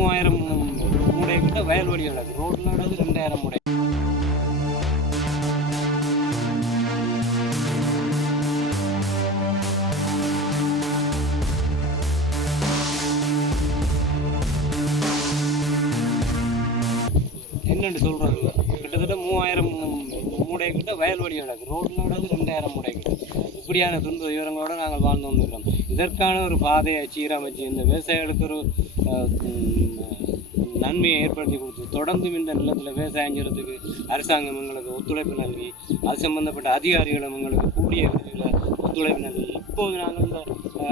மூவாயிரம் மூடை கிட்ட வயல்வெளி உள்ளது ரோட்ல உள்ளது ரெண்டாயிரம் மூடை என்னென்னு சொல்றது கிட்டத்தட்ட மூவாயிரம் மூடை கிட்ட வயல்வெளி கிடக்கு ரோட்ல நடந்து ரெண்டாயிரம் மூடை கிட்ட இப்படியான துன்ப விவரங்களோட நாங்கள் வாழ்ந்து வந்துள்ளோம் இதற்கான ஒரு பாதையை சீரமைச்சு இந்த விவசாயிகளுக்கு ஒரு நன்மையை ஏற்படுத்தி கொடுத்து தொடர்ந்தும் இந்த நிலத்தில் விவசாயம் செய்கிறதுக்கு அரசாங்கம் எங்களுக்கு ஒத்துழைப்பு நல்கி அது சம்பந்தப்பட்ட அதிகாரிகளும் எங்களுக்கு கூடிய விரைவில் ஒத்துழைப்பு நல்கி இப்போது நாங்கள் இந்த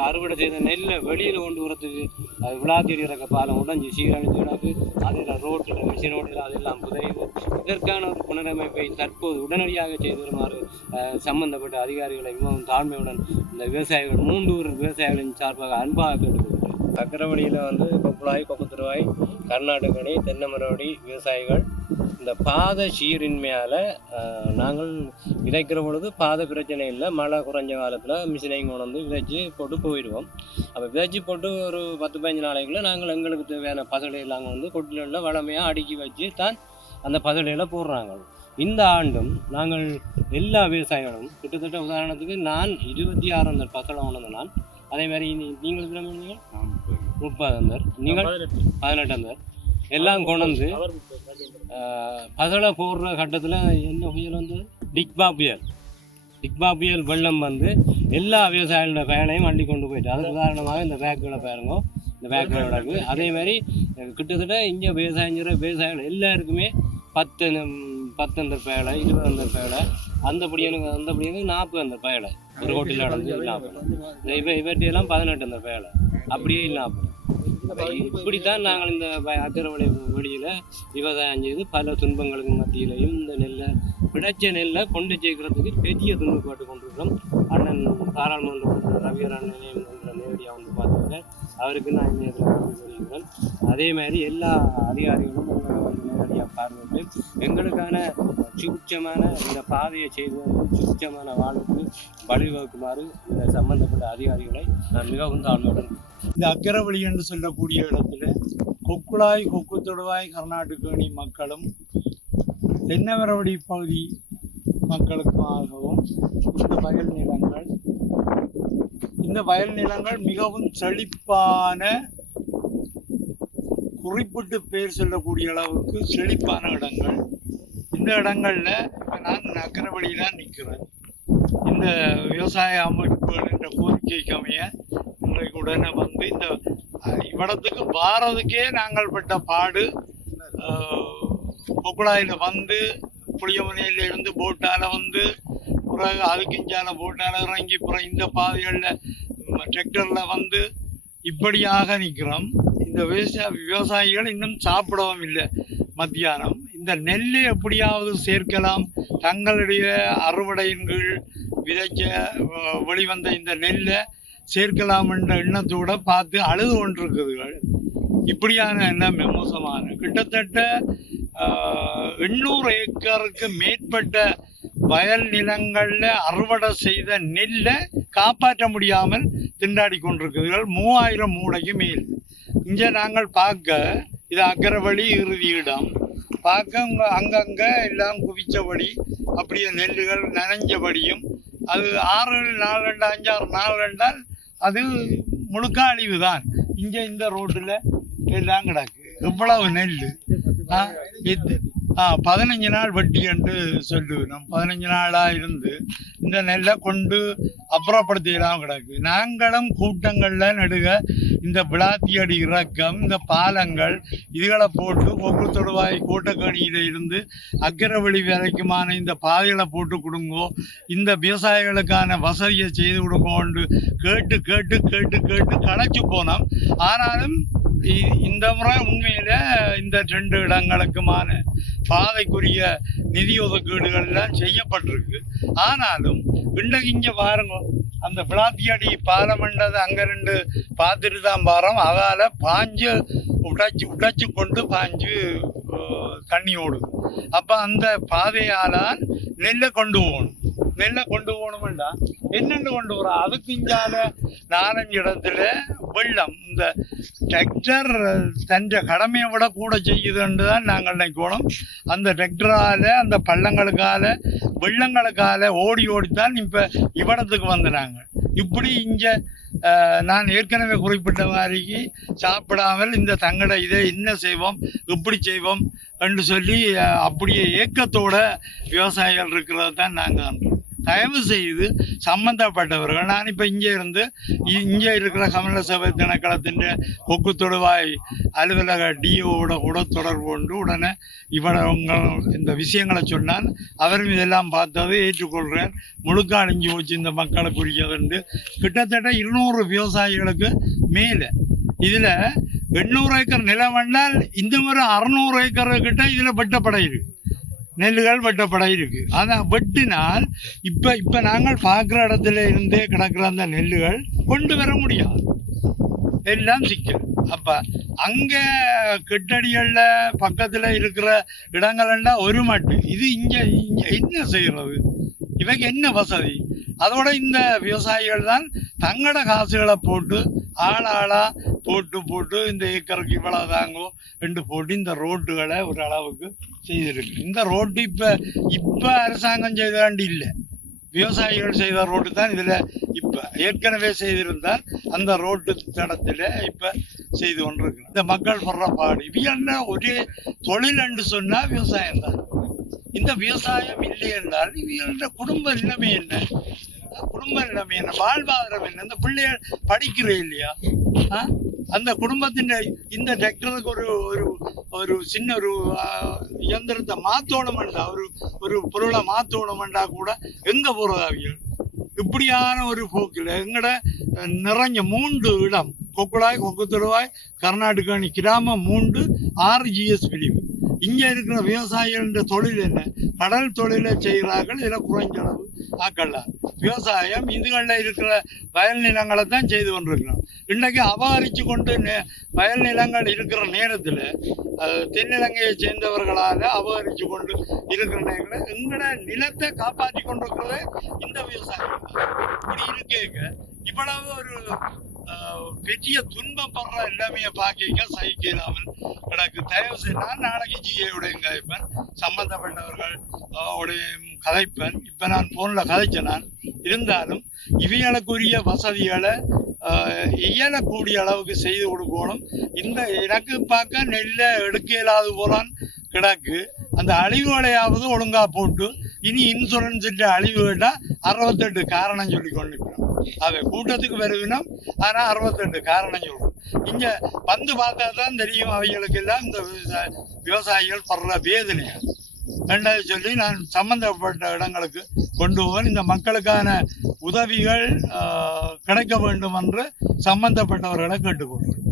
அறுவடை செய்த நெல்லை வெளியில் கொண்டு வரத்துக்கு அது விழாத்தேடி இறக்க பாலம் உடஞ்சி சீரழிஞ்சு கிடக்கு. அதில் ரோட்டில் மிஷின் ரோட்டில் அதெல்லாம் புதையுது இதற்கான ஒரு புனரமைப்பை தற்போது உடனடியாக செய்து வருமாறு சம்பந்தப்பட்ட அதிகாரிகளை மிகவும் தாழ்மையுடன் இந்த விவசாயிகள் மூன்று விவசாயிகளின் சார்பாக அன்பாக கேட்டுக்கொள்கிறோம். சக்கரவழியில் வந்து கொப்புளாய் கொப்பத்துருவாய் கர்நாடகணி தென்னமரவடி விவசாயிகள். இந்த பாத சீரின்மையால் நாங்கள் விதைக்கிற பொழுது பாத பிரச்சனை இல்லை. மழை குறைஞ்ச காலத்தில் மிஷினையும் கொண்டு வந்து விதைச்சி போட்டு போயிடுவோம். அப்போ விதைச்சி போட்டு ஒரு பத்து பதினஞ்சு நாளைக்குள்ள நாங்கள் எங்களுக்கு தேவையான பசலையெல்லாம் வந்து கொட்டிலில் வளமையாக அடுக்கி வச்சு தான் அந்த பசலையில் போடுறாங்க. இந்த ஆண்டும் நாங்கள் எல்லா விவசாயிகளும் கிட்டத்தட்ட உதாரணத்துக்கு நான் இருபத்தி ஆறு அந்த பசலை உணர்ந்த நான் அதே மாதிரி நீங்கள் எத்தனை மணி? முப்பது. அந்தர். நீங்கள்? பதினெட்டு. அந்தர். எல்லாம் கொண்டு பசலை போடுற கட்டத்தில் என்ன புயல் வந்து? டிக்பா புயல். டிக்பா புயல் வெள்ளம் வந்து எல்லா விவசாயிகளோட பயனையும் அள்ளி கொண்டு போயிட்டு அதுக்கு உதாரணமாக இந்த பேக்குகளை பாருங்க. இந்த பேக்குகளை கிடக்கு. அதே மாதிரி கிட்டத்தட்ட இங்கே விவசாயம் செய்கிற விவசாயிகள் எல்லாருக்குமே பத்து பத்து அந்த பேலை இருபது அந்த பேலை அந்த படியனுக்கு அந்த படியனுக்கு நாற்பது அந்த பேலை ஒரு கோட்டில் நடந்து நாற்பது இவ இவற்றையெல்லாம் பதினெட்டு அந்த பேலை அப்படியே இல்லாமல் இப்படித்தான் நாங்கள் இந்த வ- அக்கரவளை வெளியில் விவசாயம் செய்து பல துன்பங்களுக்கு மத்தியிலையும் இந்த நெல்லை பிழைச்ச நெல்லை கொண்டு சேர்க்கறதுக்கு பெரிய துன்பப்பட்டு கொண்டிருக்கிறோம். அண்ணன் பாராளுமன்ற உறுப்பினர் ரவியர் எங்களை நேரடியாக வந்து பார்த்துருக்கேன் அவருக்கு நான் இந்த அதே மாதிரி எல்லா அதிகாரிகளும் எங்களை வந்து நேரடியாக பார்வையிட்டு எங்களுக்கான சுபிட்சமான இந்த பாதையை செய்து சுபிட்சமான வாழ்வுக்கு வழிவகுக்குமாறு இந்த சம்பந்தப்பட்ட அதிகாரிகளை நான் மிகவும் தாழ்மையுடன் இந்த அக்கரவழி என்று சொல்லக்கூடிய இடத்துல கொக்குளாய் கொக்கு தொடுவாய் கர்நாடகணி மக்களும் தென்னவரவடி பகுதி மக்களுக்காகவும் இந்த வயல் நிலங்கள் இந்த வயல் நிலங்கள் மிகவும் செழிப்பான குறிப்பிட்டு பேர் சொல்லக்கூடிய அளவுக்கு செழிப்பான இடங்கள். இந்த இடங்களில் இப்போ நான் அக்கரவழியில நிற்கிறேன் இந்த விவசாய அமைப்புகள் என்ற கோரிக்கைக்கு அமைய இன்றைக்கு உடனே வந்து இந்த இவ்விடத்துக்கு வாரதுக்கே நாங்கள் பட்ட பாடு கொக்குழாயில் வந்து புளியமனையில் இருந்து போட்டால் வந்து பிறகு அதுக்குஞ்சால போட்டால் இறங்கி பிறகு இந்த பாதைகளில் டிராக்டரில் வந்து இப்படியாக நிற்கிறோம் இந்த விவசாய விவசாயிகள் இன்னும் சாப்பிடவும் இல்லை. மத்தியானம். இந்த நெல் எப்படியாவது சேர்க்கலாம். தங்களுடைய அறுவடையின் கீழ் விதைக்க வெளிவந்த இந்த நெல்லை சேர்க்கலாம் என்ற எண்ணத்தோட பார்த்து அழுது கொண்டிருக்குதுகள். இப்படியான எண்ணம் மோசமான. கிட்டத்தட்ட எண்ணூறு ஏக்கருக்கு மேற்பட்ட வயல் நிலங்களில் அறுவடை செய்த நெல்லை காப்பாற்ற முடியாமல் திண்டாடி கொண்டிருக்குதுகள். மூவாயிரம் மூளைக்கு மேல். இங்கே நாங்கள் பார்க்க இது அக்கரவழி இறுதி இடம் பார்க்க அங்கங்கே எல்லாம் குவிச்சபடி அப்படியே நெல்லுகள் நனைஞ்சபடியும் அது ஆறு நாலு ரெண்டு அஞ்சாறு நாள் ரெண்டால் அது முழுக்க அழிவு தான் இங்கே இந்த ரோட்டில் எல்லாம் கிடக்கு. எவ்வளவு நெல் இது பதினஞ்சு நாள் வட்டி என்று சொல்லுவோம் பதினஞ்சு நாளாக இருந்து இந்த நெல்லை கொண்டு அப்புறப்படுத்தியெல்லாம் கிடக்கு. நாங்களும் கூட்டங்களில் நடுக இந்த விளாத்தியடி இறக்கம் இந்த பாலங்கள் இதுகளை போட்டு கொக்கு தொடுவாய் கூட்டக்கணியில் இருந்து அக்கரவழி வரைக்குமான இந்த பாதைகளை போட்டு கொடுங்கோ இந்த விவசாயிகளுக்கான வசதியை செய்து கொடுங்கோண்டு கேட்டு கேட்டு கேட்டு கேட்டு களைச்சு போனோம். ஆனாலும் இந்த முறை உண்மையில இந்த ரெண்டு இடங்களுக்குமான பாதைக்குரிய நிதி ஒதுக்கீடுகள் எல்லாம் செய்யப்பட்டிருக்கு. ஆனாலும் இன்றைக்கு இங்க பாருங்க அந்த பிளாத்தியடி பாலமண்டது அங்க ரெண்டு பார்த்துட்டு தான் பாரம் அதால பாஞ்சு உடைச்சு உடைச்சு கொண்டு பாஞ்சு தண்ணி ஓடுது. அப்ப அந்த பாதையாலான் நெல்லை கொண்டு போகணும். நெல்லை கொண்டு போகணுமெண்டா? என்னென்னு கொண்டு வரோம் அதுக்கு இங்கால நாலஞ்சு இடத்துல வெள்ளம். இந்த டிராக்டர் தன் கடமையை விட கூட செய்யுதுன்னு தான் நாங்கள் நினைக்கணும். அந்த டிராக்டரால் அந்த பள்ளங்களுக்கால வெள்ளங்களுக்கால ஓடி ஓடித்தான் இப்போ இவ்விடத்துக்கு வந்து நாங்கள் இப்படி இங்கே நான் ஏற்கனவே குறிப்பிட்ட மாதிரிக்கு சாப்பிடாமல் இந்த தங்கட இதை என்ன செய்வோம் இப்படி செய்வோம் என்று சொல்லி அப்படியே ஏக்கத்தோட விவசாயிகள் இருக்கிறது தான் நாங்கள் தயவு செய்து சம்பந்தப்பட்டவர்கள் நான் இப்போ இங்கே இருந்து இங்கே இருக்கிற கமல சபை திணைக்களத்தின் கொக்கு தொடுவாய் அலுவலக டிஓவோட கூட தொடர்பு கொண்டு உடனே இவங்க இந்த விஷயங்களை சொன்னான் அவரும் இதெல்லாம் பார்த்தது ஏற்றுக்கொள்கிறேன். முழுக்க அழிஞ்சு போச்சு இந்த மக்களை குறிக்கிறதுண்டு கிட்டத்தட்ட இருநூறு விவசாயிகளுக்கு மேலே. இதில் எண்ணூறு ஏக்கர் நிலம் வேண்டால் இந்த முறை அறநூறு ஏக்கர் கிட்ட இதில் வெட்டப்படையிருக்கு நெல்லுகள் வெட்டப்பட இருக்கு. ஆனால் வெட்டினால் இப்போ இப்போ நாங்கள் பார்க்குற இடத்துல இருந்தே கிடக்கிற அந்த நெல்லுகள் கொண்டு வர முடியாது. எல்லாம் சிக்கல். அப்போ அங்கே கெட்டடிகளில் பக்கத்தில் இருக்கிற இடங்கள்லாம் ஒரு மட்டும் இது இங்கே இங்கே என்ன செய்கிறது இவைக்கு என்ன வசதி? அதோட இந்த விவசாயிகள் தான் தங்களோட காசுகளை போட்டு ஆள் ஆளாக போட்டு போட்டு இந்த ஏக்கருக்கு இவ்வளவு தாங்கோ ரெண்டு போட்டு இந்த ரோட்டுகளை ஒரு அளவுக்கு செய்திருக்கு. இந்த ரோட்டு இப்போ இப்போ அரசாங்கம் செய்தாண்டு இல்லை. விவசாயிகள் செய்த ரோடு தான் இதில் இப்போ ஏற்கனவே செய்திருந்தால் அந்த ரோட்டு தடத்தில் இப்போ செய்து கொண்டிருக்கு இந்த மக்கள் படுற பாடு இவங்க ஒரே தொழில் என்று சொன்னால் விவசாயம் தான். இந்த விவசாயம் இல்லை என்றால் இவங்களோட குடும்ப நிலைமை என்ன? குடும்ப நிலைமை என்ன? வாழ்வாதாரம் என்ன? இந்த பிள்ளைகள் படிக்கிறே இல்லையா? ஆ? அந்த குடும்பத்தின் இந்த டிராக்டருக்கு ஒரு ஒரு ஒரு சின்ன ஒரு ஆ, இயந்திரத்தை மாத்தோணுமெண்டா ஒரு ஒரு பொருளை மாத்தோணுமெண்டா கூட எங்க போறது இப்படியான ஒரு போக்கில் எங்கட நிறைஞ்ச மூன்று இடம் கொக்குழாய் கொக்குத்தொடுவாய் கர்நாடகாணி கிராமம் மூன்று ஆறு ஜிஎஸ் பிரிவு. இங்கே இருக்கிற விவசாயிகளின் தொழில் என்ன? கடல் தொழிலை செய்கிறார்கள் இதில் குறைஞ்ச அளவு ஆக்கலாம் விவசாயம் இதுகளில் இருக்கிற வயல் நிலங்களை தான் செய்து கொண்டிருக்கிறோம் இன்றைக்கு அபகரித்து கொண்டு நே- வயல் நிலங்கள் இருக்கிற நேரத்தில் தென்னிலங்கையை சேர்ந்தவர்களாக அபகரித்து கொண்டு இருக்கிற நேரத்தில் எங்களோட நிலத்தை காப்பாற்றி கொண்டிருக்கிறது இந்த விவசாயம். இப்படி இருக்க இவ்வளவு ஒரு பெரிய துன்பம் படுற எல்லாமே பார்க்க சகிக்க இல்லாமல் கிடக்கு தயவு செய்து நான் நாளைக்கு ஜிஏவுடைய கதைப்பேன் சம்பந்தப்பட்டவர்கள் அஹ், உடைய கதைப்பேன் இப்போ நான் ஃபோனில் கதைச்சேன் நான். இருந்தாலும் இவைகளுக்குரிய வசதிகளை இயலக்கூடிய அளவுக்கு செய்து கொடுக்கணும். இந்த எனக்கு பார்க்க நெல்லை எடுக்க இயலாது போலான் கிடக்கு. அந்த அழிவுகளையாவது ஒழுங்கா போட்டு இனி இன்சூரன்ஸ் அழிவு கேட்டால் அறுபத்தெட்டு காரணம் சொல்லி கொண்டிருக்கிறோம். அவை கூட்டத்துக்கு வருவினம் ஆனால் அறுபத்தெட்டு காரணம் சொல்றோம். இங்க வந்து பார்த்தா தான் தெரியும் அவைகளுக்கு எல்லாம் இந்த விவசாய விவசாயிகள் படுற வேதனையை ரெண்டாவது சொல்லி நான் சம்பந்தப்பட்ட இடங்களுக்கு கொண்டு போவேன். இந்த மக்களுக்கான உதவிகள் ஆஹ், கிடைக்க வேண்டும் என்று சம்பந்தப்பட்டவர்களை கேட்டுக்கொள்கிறேன்